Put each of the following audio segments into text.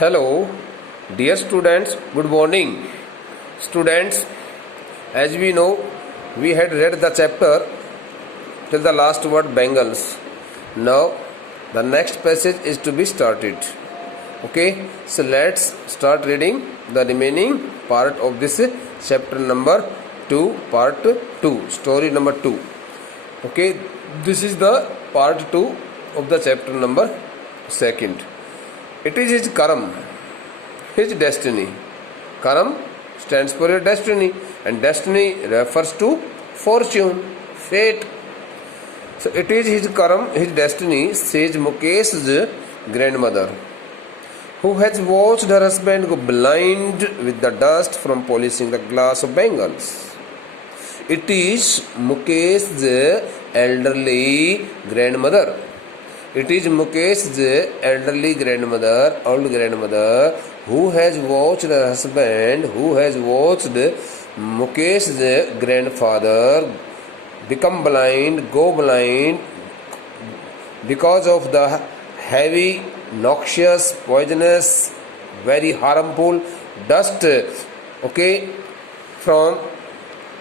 Hello, dear students, good morning. Students, as we know, we had read the chapter till the last word Bengals. Now, the next passage is to be started. Okay, so let's start reading the remaining part of this chapter number 2, part 2, story number 2. Okay, this is the part 2 of the chapter number 2. It is his karam, his destiny. Karam stands for your destiny, and destiny refers to fortune, fate. So it is his karam, his destiny, says Mukesh's grandmother, who has watched her husband go blind with the dust from polishing the glass of Bengals. It is Mukesh's elderly grandmother. It is Mukesh's elderly grandmother, old grandmother, who has watched her husband, who has watched Mukesh's grandfather become blind, go blind because of the heavy, noxious, poisonous, very harmful dust, okay, from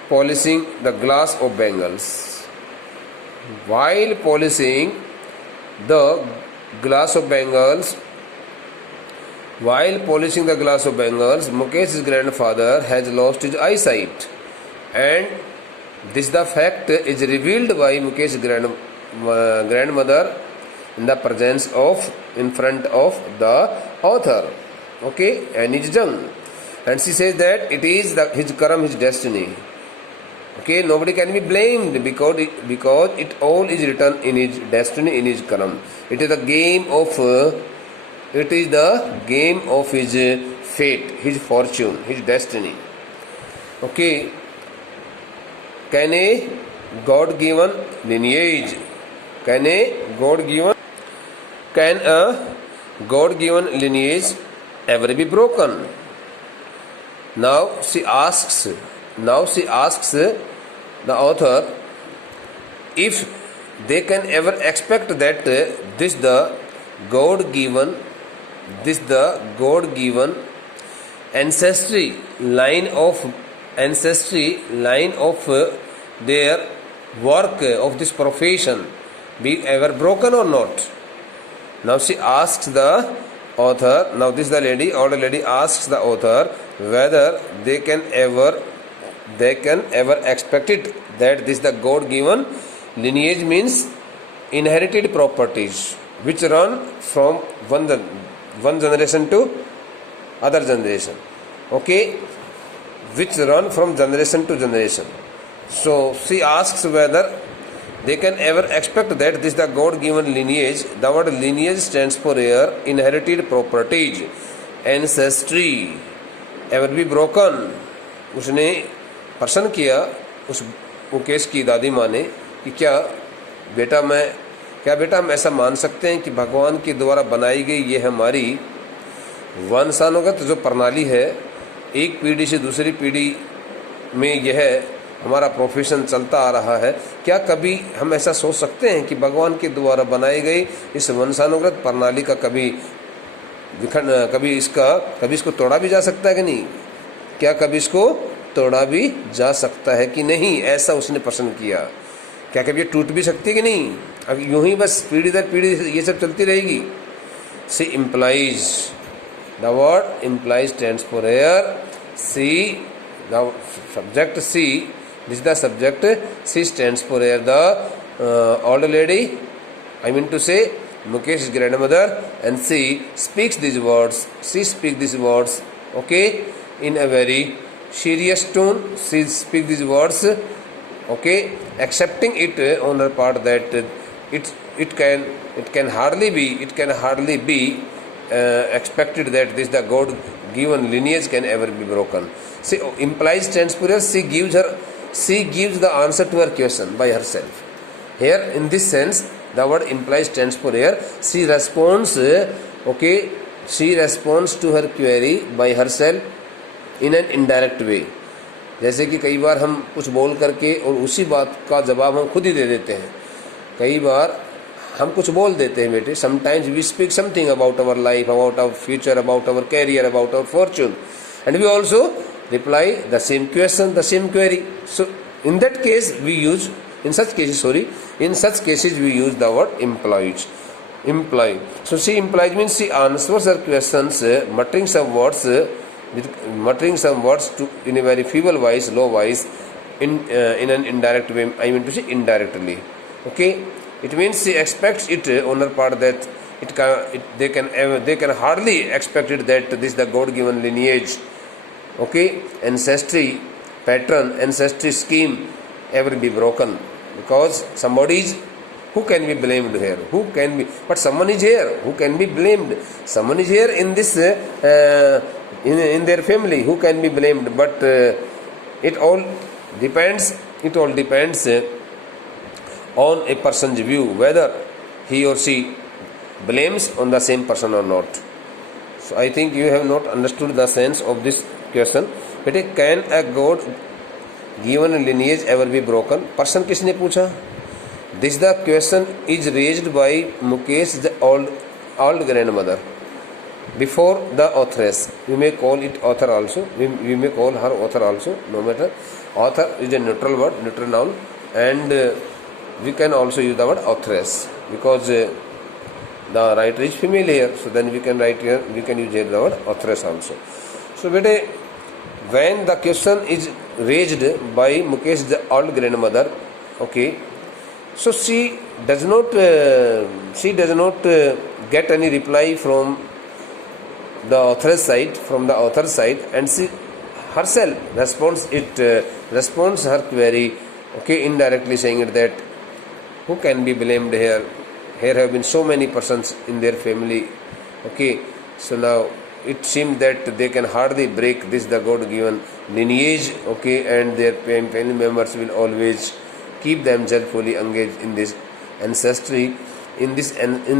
polishing the glass of Bengals. While polishing the glass of Bengals, Mukesh's grandfather has lost his eyesight, and this the fact is revealed by Mukesh's grandmother in front of the author, okay, and his young, and she says that it is his karam, his destiny. Okay, nobody can be blamed because it all is written in his destiny, in his karam. It is the game of his fate, his fortune, his destiny. Okay, can a God-given lineage ever be broken? Now she asks the author if they can ever expect that this the God-given ancestry line of their work of this profession be ever broken or not. Now she asks the author, now this the lady, older lady asks the author whether they can ever expect it that this the God-given lineage means inherited properties which run from one generation to other generation, okay, which run from generation to generation. So she asks whether they can ever expect that this the God-given lineage, the word lineage stands for here, inherited properties, ancestry, ever be broken. उसने प्रश्न किया उस मुकेश की दादी माँ ने कि क्या बेटा हम ऐसा मान सकते हैं कि भगवान के द्वारा बनाई गई ये हमारी वंशानुगत जो प्रणाली है, एक पीढ़ी से दूसरी पीढ़ी में यह हमारा प्रोफेशन चलता आ रहा है, क्या कभी हम ऐसा सोच सकते हैं कि भगवान के द्वारा बनाई गई इस वंशानुगत प्रणाली का कभी इसको तोड़ा भी जा सकता है कि नहीं? क्या कभी इसको तोड़ा भी जा सकता है कि नहीं? ऐसा उसने प्रश्न किया। क्या कभी ये टूट भी सकती है कि नहीं? अब यूं ही बस पीढ़ी दर पीढ़ी ये सब चलती रहेगी? She implies, the word implies stands for here she, the subject she, this the subject she stands for here the old lady, I mean to say Mukesh's grandmother, and she speaks these words, okay, in a very serious tone. She speaks these words, okay, accepting it on her part that it can hardly be expected that this the God-given lineage can ever be broken. See, implies stands for her. She gives the answer to her question by herself. Here, in this sense, the word implies stands for here. She responds to her query by herself in an indirect way. जैसे कि कई बार हम कुछ बोल करके और उसी बात का जवाब हम खुद ही दे देते हैं। कई बार हम कुछ बोल देते हैं बेटे. Sometimes we speak something about our life, about our future, about our career, about our fortune, and we also reply the same question, the same query. So in that case we use, in such cases we use the word implies. Imply. So she implies means she answers her questions, muttering some words to in a very feeble voice, low voice, in an indirect way. I mean to say indirectly. Okay. It means she expects it on her part that they can hardly expect it that this is the God-given lineage. Okay, ancestry pattern, ancestry scheme ever be broken, because somebody is, who can be blamed here, who can be, but someone is here who can be blamed, someone is here in this in their family who can be blamed, but it all depends on a person's view whether he or she blames on the same person or not. So I think you have not understood the sense of this question. बेटे, can a God given lineage ever be broken? Person किसने पूछा? This the question is raised by Mukesh, the old grandmother, before the authoress. You may call it author also. We may call her author also. No matter. Author is a neutral word, neutral noun, and we can also use the word authoress, because the writer is female here. So then we can write here. We can use here the word authoress also. So bete, when the question is raised by Mukesh, the old grandmother, okay, so she does not get any reply from the author's side, and she herself responds her query, okay, indirectly saying it that who can be blamed here? Here have been so many persons in their family, okay, so now it seems that they can hardly break this the God-given lineage, okay, and their family members will always keep themselves fully engaged in this ancestry, in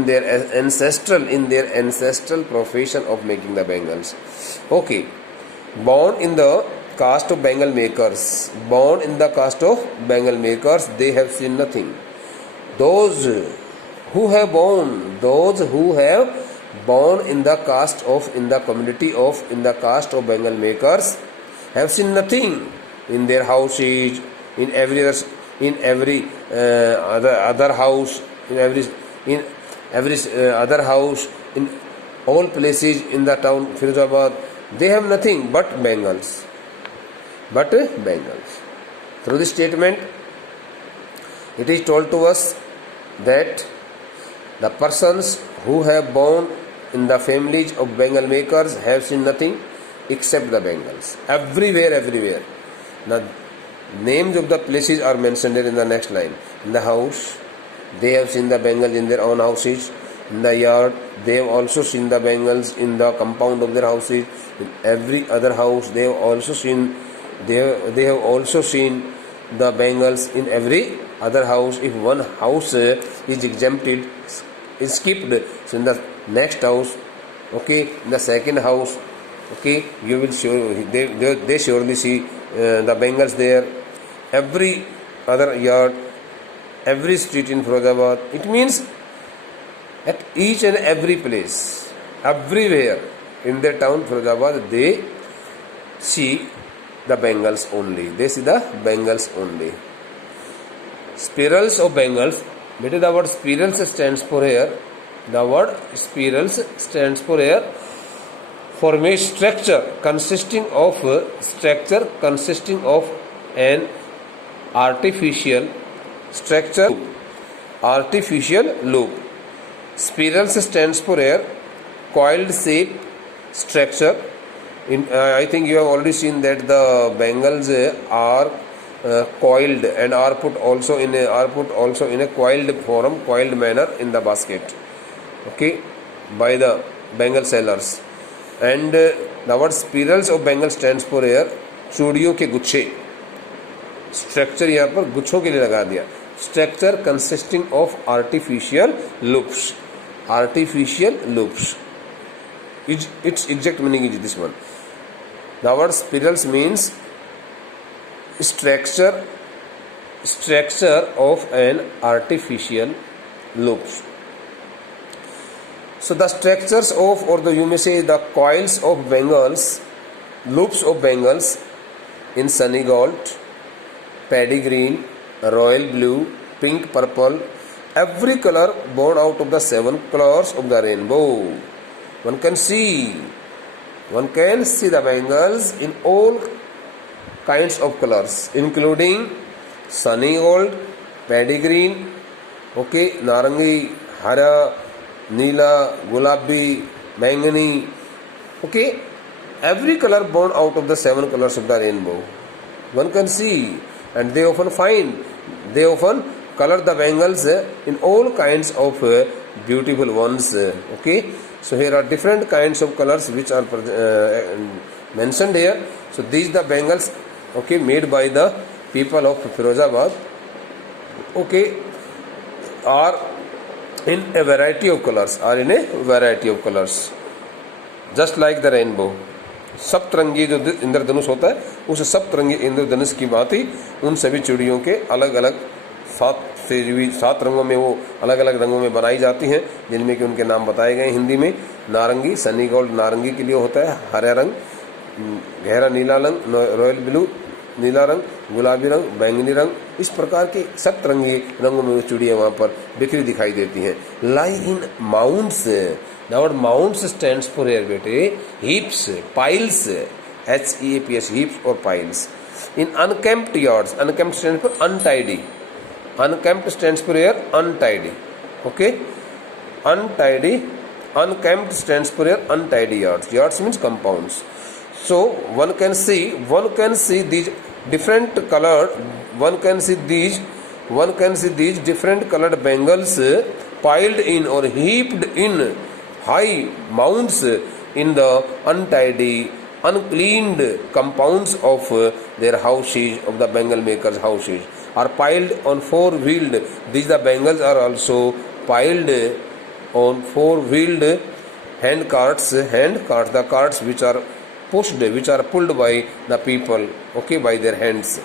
their ancestral profession of making the bangles. Okay, born in the caste of bangle makers, they have seen nothing. Those who have born in the caste of bangle makers have seen nothing in their houses, in every other house, in other house, in all places in the town Firozabad. They have nothing but bangles. Through this statement, it is told to us that the persons who have born in the families of bangle makers have seen nothing except the bangles. Everywhere. The names of the places are mentioned here in the next line. In the house, they have seen the bangles in their own houses. In the yard, they have also seen the bangles in the compound of their houses. In every other house, they have also seen the bangles in every other house. If one house is exempted, is skipped, so in the next house, okay, in the second house, okay, you will they surely see the bangles there. Every other yard, every street in Firozabad. It means at each and every place, everywhere in the town Firozabad, they see the bangles only. Spirals of bangles. Better the word spirals stands for here. Form a structure consisting of an artificial loop. Spirals stands for here coiled shape structure. I think you have already seen that the bangles are coiled and are put also in a coiled form, coiled manner in the basket, okay, by the bangle sellers. And the word spirals of bangle stands for here चूड़ियों के गुच्छे. Structure यहाँ पर गुच्छों के लिए लगा दिया. Structure consisting of artificial loops. Its exact meaning is this one. The word spirals means structure of an artificial loops. So the structures of, or the you may say the coils of bangles, loops of bangles in sunny gold, paddy green, royal blue, pink, purple, every color born out of the 7 colors of the rainbow. One can see the bangles in all kinds of colors, including sunny gold, paddy green, okay, narangi, hara, neela, gulabi, bangani, okay, every color born out of the 7 colors of the rainbow. One can see, and they often color the bangles in all kinds of beautiful ones. Okay, so here are different kinds of colors which are mentioned here. So these the bangles, okay, made by the people of Firozabad, okay, are in a variety of colors, just like the rainbow. सप्तरंगी जो इंद्रधनुष होता है, उस सप्तरंगी इंद्रधनुष की भांति उन सभी चूड़ियों के अलग अलग 7 रंगों में, वो अलग अलग रंगों में बनाई जाती हैं, जिनमें कि उनके नाम बताए गए हिंदी में। नारंगी, सनी गोल्ड नारंगी के लिए होता है, हरा रंग, गहरा नीला रंग, रॉयल ब्लू नीला रंग, गुलाबी रंग, बैंगनी रंग, इस प्रकार के सप्तरंगी रंगों में वो चूड़ियाँ वहाँ पर बिखरी दिखाई देती हैं। Lie in mounds, the word mounds stands for here बेटे हीप्स, पाइल्स, HEAPS, हीप्स और piles. In unkempt yards, unkempt stands for untidy, unkempt stands for here untidy, okay, untidy, unkempt stands for here untidy yards. Yards means compounds. So one can see these different colored, one can see these different colored bangles piled in or heaped in high mounds in the untidy, uncleaned compounds of their houses, of the bangle makers' houses, are piled on 4-wheeled. These the bangles are also piled on 4-wheeled hand carts, the carts which are pulled by the people, okay, by their hands,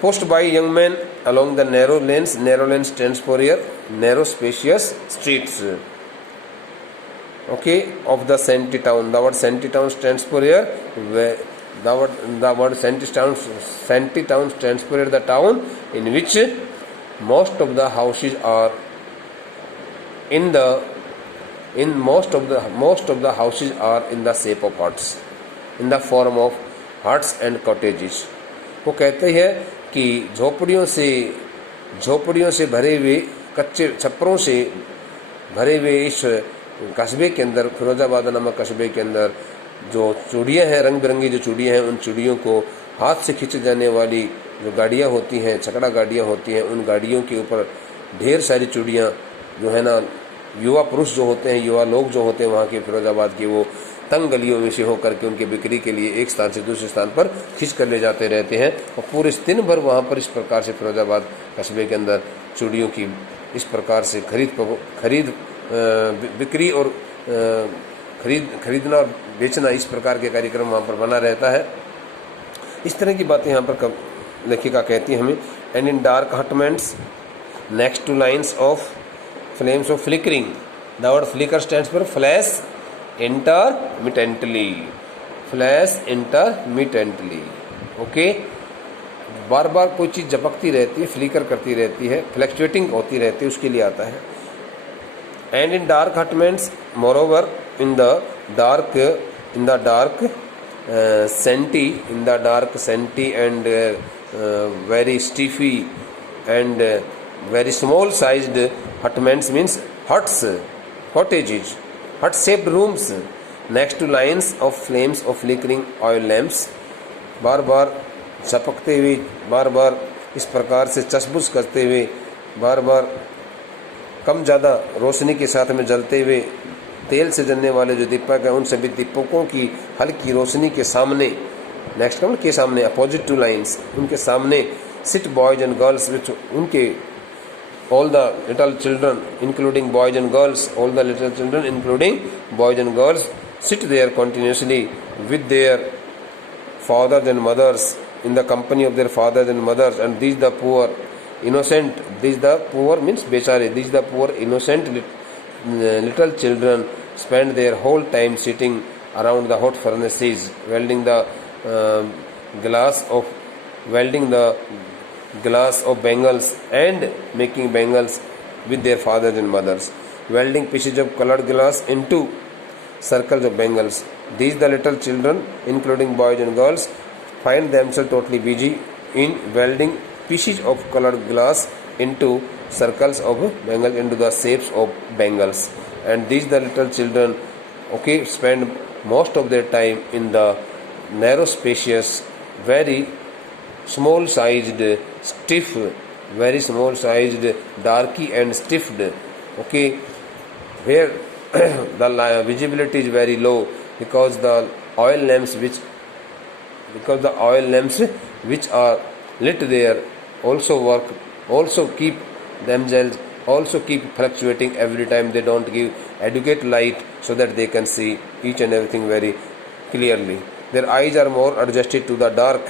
pushed by young men along the narrow lanes. Narrow lane stands for here narrow spacious streets, okay, of the shanty town. The word shanty town stands for here the word shanty town stands for the town in which most of the houses are most of the houses are in the shape of huts, in the form of huts and cottages. वो कहते हैं कि झोपड़ियों से भरे हुए, कच्चे छप्परों से भरे हुए इस कस्बे के अंदर, फिरोजाबाद नामक कस्बे के अंदर जो चूड़ियाँ हैं, रंग बिरंगी जो चूड़ियाँ हैं, उन चूड़ियों को हाथ से खींचे जाने वाली जो गाड़ियाँ होती हैं, छकड़ा गाड़ियाँ होती हैं, उन गाड़ियों के ऊपर ढेर सारी चूड़ियाँ जो है ना, युवा पुरुष जो होते हैं, युवा लोग जो होते हैं वहाँ के फिरोजाबाद के, वो तंग गलियों में से होकर के उनके बिक्री के लिए एक स्थान से दूसरे स्थान पर खींच कर ले जाते रहते हैं। और पूरे दिन भर वहाँ पर इस प्रकार से फिरोजाबाद कस्बे के अंदर चूड़ियों की इस प्रकार से बिक्री और खरीदना और बेचना, इस प्रकार के कार्यक्रम वहाँ पर बना रहता है। इस तरह की बातें यहाँ पर लेखिका कहती है हमें। And in dark hutments next to lines of flames of flickering, the word flicker stands for flash intermittently, okay, बार बार कोई चीज़ झपकती रहती है, फ्लिकर करती रहती है, फ्लक्चुएटिंग होती रहती है, उसके लिए आता है। And in dark hutments moreover in the dark shanty and very stiffy and very small sized hutments means huts, cottages, hut shaped rooms next to lines of flames of flickering oil lamps, बार बार झपकते हुए, बार बार इस प्रकार से चसबुस करते हुए, बार बार कम ज़्यादा रोशनी के साथ में जलते हुए तेल से जलने वाले जो दीपक हैं, उन सभी दीपकों की हल्की रोशनी के सामने, नेक्स्ट कम के सामने, अपोजिट टू लाइन्स, उनके सामने सिट बॉयज एंड गर्ल्स विच उनके all the little children including boys and girls, all the little children including boys and girls sit there continuously with their fathers and mothers, in the company of their fathers and mothers, and these the poor innocent, these the poor means bechare, these the poor innocent little children spend their whole time sitting around the hot furnaces, welding the glass of bangles and making bangles with their fathers and mothers, welding pieces of colored glass into circles of bangles. These the little children, including boys and girls, find themselves totally busy in welding pieces of colored glass into circles of bangles, into the shapes of bangles. And these the little children, okay, spend most of their time in the narrow, spacious, very small sized, stiff, very small sized, darky and stiffed, okay, where the visibility is very low because the oil lamps which are lit there also keep themselves, also keep fluctuating every time. They don't give adequate light so that they can see each and everything very clearly. Their eyes are more adjusted to the dark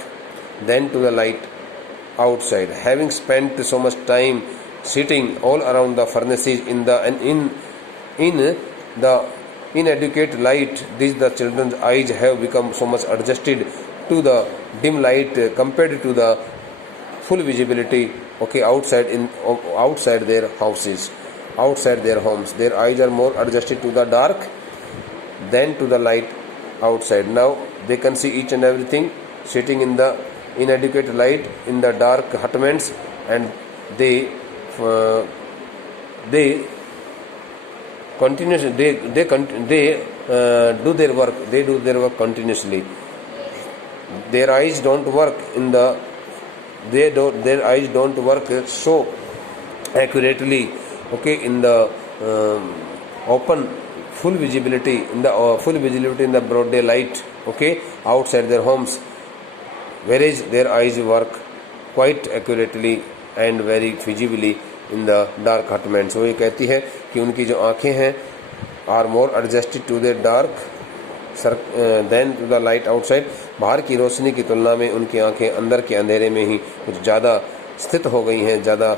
than to the light outside. Having spent so much time sitting all around the furnaces in the inadequate light, these the children's eyes have become so much adjusted to the dim light compared to the full visibility, okay, outside their houses, outside their homes. Their eyes are more adjusted to the dark than to the light outside. Now they can see each and everything sitting in the inadequate light in the dark hutments, and they continuously do their work continuously. Their eyes don't work their eyes don't work so accurately, okay, in the open full visibility in the broad daylight, okay, outside their homes, whereas their eyes work quite accurately and very visibly in the dark hutments. वो ये कहती है कि उनकी जो आँखें हैं are more adjusted to the dark than to the light outside. बाहर की रोशनी की तुलना में उनकी आंखें अंदर के अंधेरे में ही कुछ ज़्यादा स्थित हो गई हैं, ज़्यादा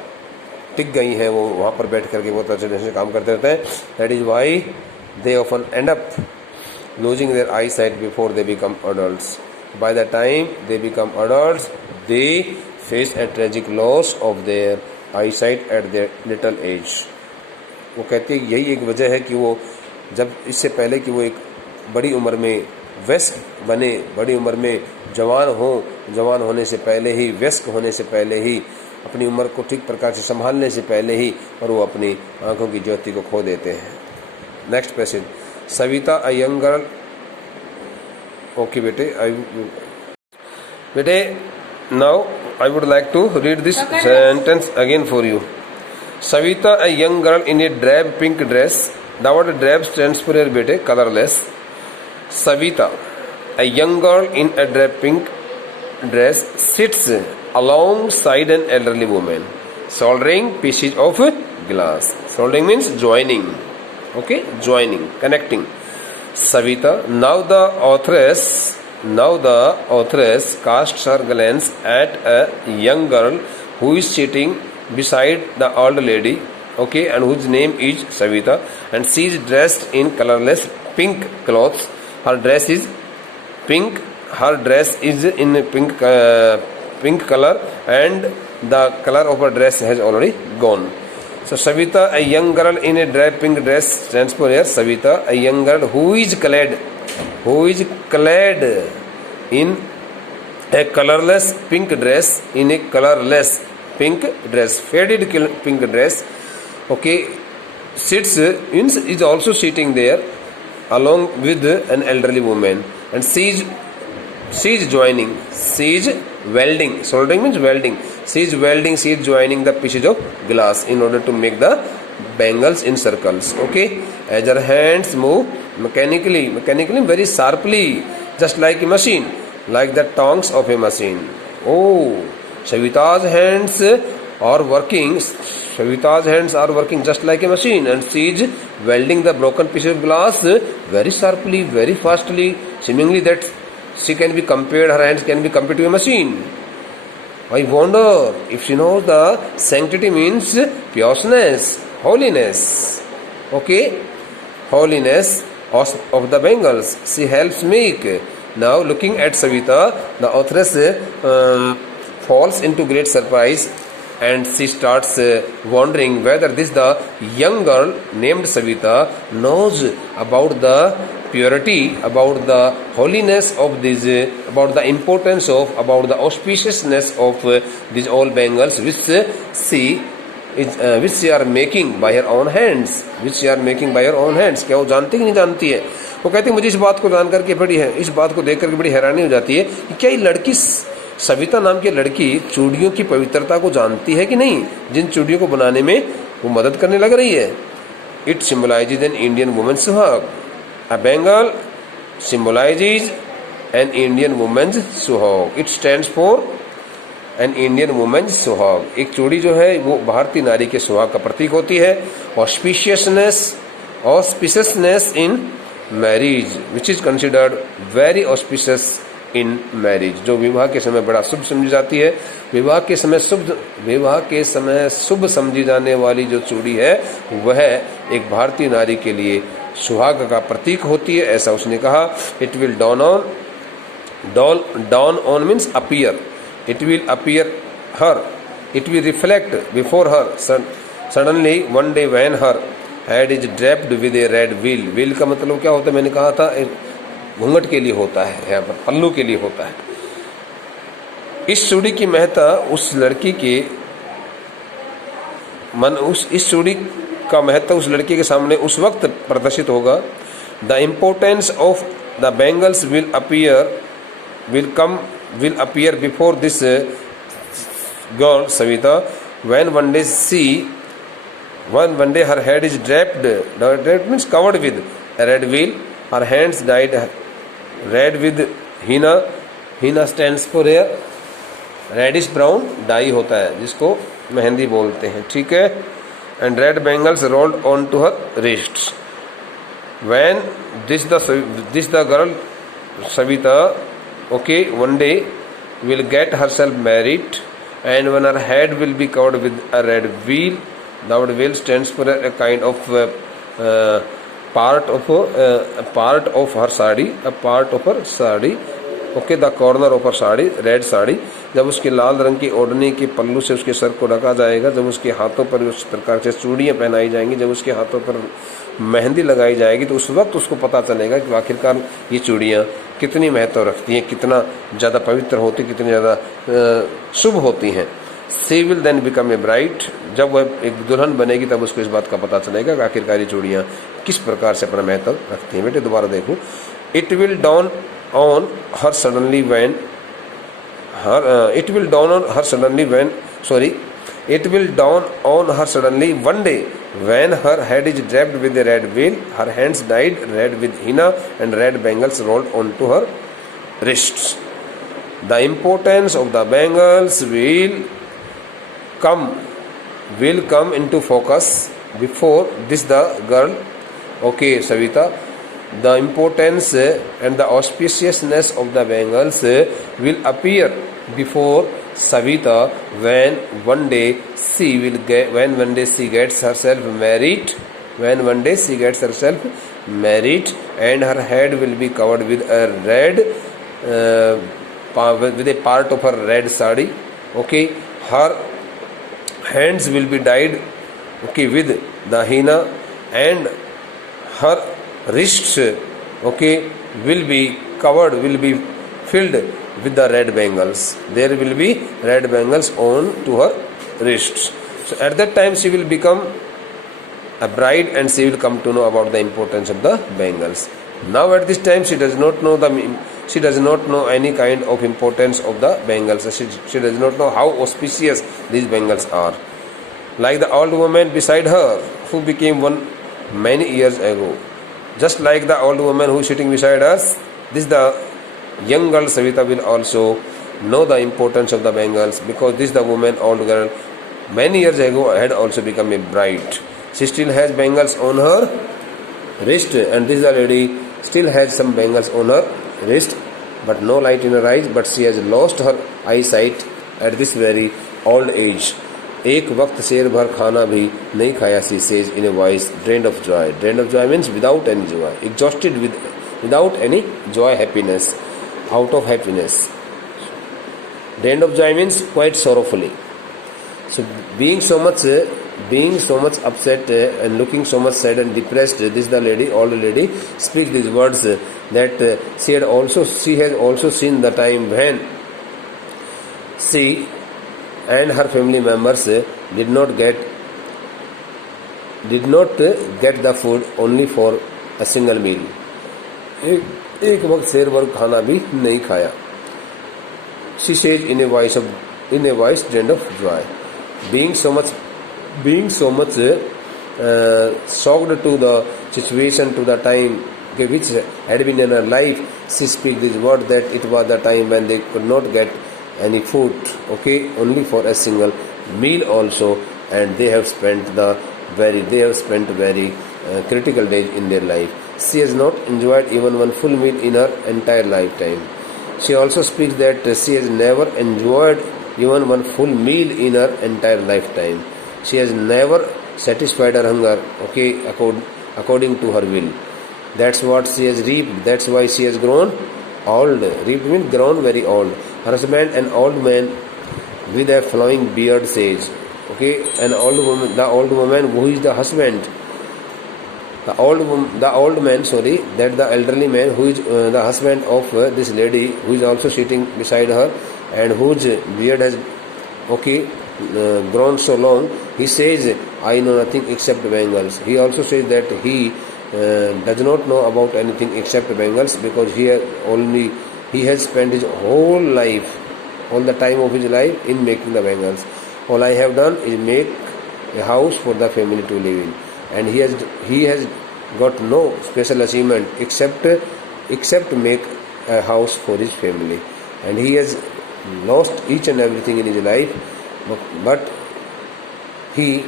टिक गई हैं. वो वहाँ पर बैठ करके बहुत अच्छे से काम करते रहते हैं. That is why they often and up losing their eyesight before they become adults. By the time they become adults, they face a tragic loss of their eyesight at their little age. वो कहते हैं यही एक वजह है कि वो जब इससे पहले कि वो एक बड़ी उम्र में वयस्क बने, बड़ी उम्र में जवान होने से पहले ही, वयस्क होने से पहले ही, अपनी उम्र को ठीक प्रकार से संभालने से पहले ही, और वो अपनी आंखों की ज्योति को खो देते हैं. Next passage. Savita a young girl. Okay बेटे now I would like to read this sentence again for you. Savita, a young girl in a drab pink dress. The word drab stands for here, bete, colorless. Savita, a young girl in a drab pink dress, sits alongside an elderly woman, soldering pieces of glass. Soldering means joining. Okay, joining, connecting. Savita, now the authoress casts her glance at a young girl who is sitting beside the old lady, okay, and whose name is Savita, and she is dressed in colorless pink clothes. Her dress is pink. Her dress is in pink color, and the color of her dress has already gone. So Savita, a young girl in a drab pink dress, stands for here. Savita, a young girl who is clad in a colorless pink dress, in a colorless pink dress, faded pink dress, okay, is also sitting there along with an elderly woman, and she is welding. Soldering means welding. She is joining the pieces of glass in order to make the bangles in circles, okay. As her hands move mechanically, very sharply, just like a machine, like the tongs of a machine. Oh, Savita's hands are working just like a machine, and she is welding the broken piece of glass very sharply, very fastly, seemingly that her hands can be compared to a machine. I wonder if she knows the sanctity means pureness, holiness. Okay, holiness of the Bengals. She helps make. Now, looking at Savita, the authoress falls into great surprise and she starts wondering whether this the young girl named Savita knows about the purity, about the holiness of this, about the importance of, about the auspiciousness of these all Bengals which she are making by her own hands, क्या वो जानती कि नहीं जानती है? वो कहती है मुझे इस बात को जान करके इस बात को देख करके बड़ी हैरानी हो जाती है कि क्या ये लड़की सविता नाम की लड़की चूड़ियों की पवित्रता को जानती है कि नहीं, जिन चूड़ियों को बनाने में वो मदद करने लग रही है. It symbolizes an Indian women suhag. A bangle symbolizes an Indian women suhag. It stands for an Indian women suhag. एक चूड़ी जो है वो भारतीय नारी के सुहाग का प्रतीक होती है. Auspiciousness in marriage which is considered very auspicious in marriage. जो विवाह के समय बड़ा शुभ समझी जाती है, विवाह के समय शुभ समझी जाने वाली जो चूड़ी है वह एक भारतीय नारी के लिए सुहाग का प्रतीक होती है, ऐसा उसने कहा. It will dawn on means appear. It will appear her. It will reflect before her. Suddenly one day when her head is draped with a red veil. veil का मतलब क्या होता है? मैंने कहा था घूंघट के लिए होता है, यहाँ पर पल्लू के लिए होता है. इस चूड़ी की महत्ता उस लड़की के इस चूड़ी का महत्व उस लड़की के सामने उस वक्त प्रदर्शित होगा. The importance of the bangles will appear before this girl Savita when one day her head is draped means covered with a red veil. Her hands dyed red with henna stands for a reddish brown dye होता है जिसको मेहंदी बोलते हैं, ठीक है. and red bangles rolled onto her wrists. when this the girl Savita, okay, one day will get herself married, and when her head will be covered with a red veil. The word veil stands for a kind of part of her sari, okay, the corner of her sari, red sari. जब उसके लाल रंग की ओढ़नी के पल्लू से उसके sir को ढका जाएगा, जब उसके हाथों पर उस प्रकार से चूड़ियाँ पहनाई जाएंगी, जब उसके हाथों पर मेहंदी लगाई जाएगी, तो उस वक्त उसको पता चलेगा कि आखिरकार ये चूड़ियाँ कितनी महत्व रखती हैं, कितना ज़्यादा पवित्र होती, कितनी ज़्यादा शुभ होती हैं. She will then become a bride. जब वह एक दुल्हन बनेगी तब उसको इस बात का पता चलेगा कि आखिरकार ये चूड़ियाँ किस प्रकार से अपना महत्व रखती हैं. बेटे दोबारा देखो. It will down on her suddenly when it will dawn on her suddenly one day when her head is draped with a red veil, her hands dyed red with henna, and red bangles rolled onto her wrists. The importance of the bangles will come into focus before this the girl, okay, Savita. The importance and the auspiciousness of the bangles will appear before Savita when one day she gets herself married. And her head will be covered with a red with a part of her red sari. Okay, her hands will be dyed, okay, with the henna, and her wrists, okay, will be filled with the red bangles. There will be red bangles on to her wrists. So at that time she will become a bride, and she will come to know about the importance of the bangles. Now at this time she does not know any kind of importance of the bangles. She does not know how auspicious these bangles are. Like the old woman beside her who became one many years ago. Just like the old woman who is sitting beside us, the young girl Savita will also know the importance of the bangles, because the woman, old girl, many years ago had also become a bride. She still has bangles on her wrist, and this lady still has some bangles on her wrist, but no light in her eyes, but she has lost her eyesight at this very old age. एक वक्त शेर भर खाना भी नहीं खाया, she says in a voice drained of joy. Drained of joy means without any joy, exhausted without any joy, happiness, out of happiness. Drained of joy means quite sorrowfully. So being so much upset and looking so much sad and depressed, this the lady, old lady, speaks these words that she has also seen the time when she and her family members did not get the food only for a single meal. एक वक्त शेर भर खाना भी नहीं खाया. She says in a voice drained of joy. Being so much shocked to the situation, to the time which had been in her life, she speaks this word that it was the time when they could not get any food, only for a single meal also, and they have spent very critical days in their life. She has not enjoyed even one full meal in her entire lifetime. She also speaks that she has never enjoyed even one full meal in her entire lifetime. She has never satisfied her hunger, according to her will. That's what she has reaped. That's why she has grown old. Reaped means grown very old. Her husband, an old man with a flowing beard, says, the old woman who is the husband, the old man, that the elderly man who is the husband of this lady, who is also sitting beside her and whose beard has grown so long, he says, I know nothing except bangles. He also says that he does not know about anything except bangles, because he has spent his whole life, all the time of his life, in making the bangles. All I have done is make a house for the family to live in, and he has got no special achievement except make a house for his family, and he has lost each and everything in his life, but he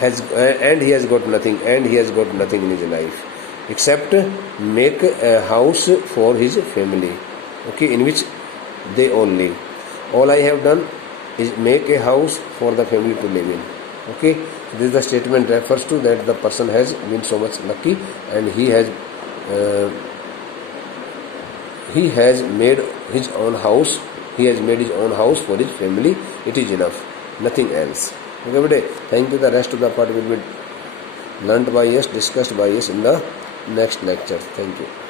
has got nothing in his life except make a house for his family, in which they all live. All I have done is make a house for the family to live in. This is the statement refers to that the person has been so much lucky, and he has made his own house. He has made his own house for his family. It is enough, nothing else. Everybody, thank you. The rest of the part will be learnt by us, discussed by us in the next lecture. Thank you.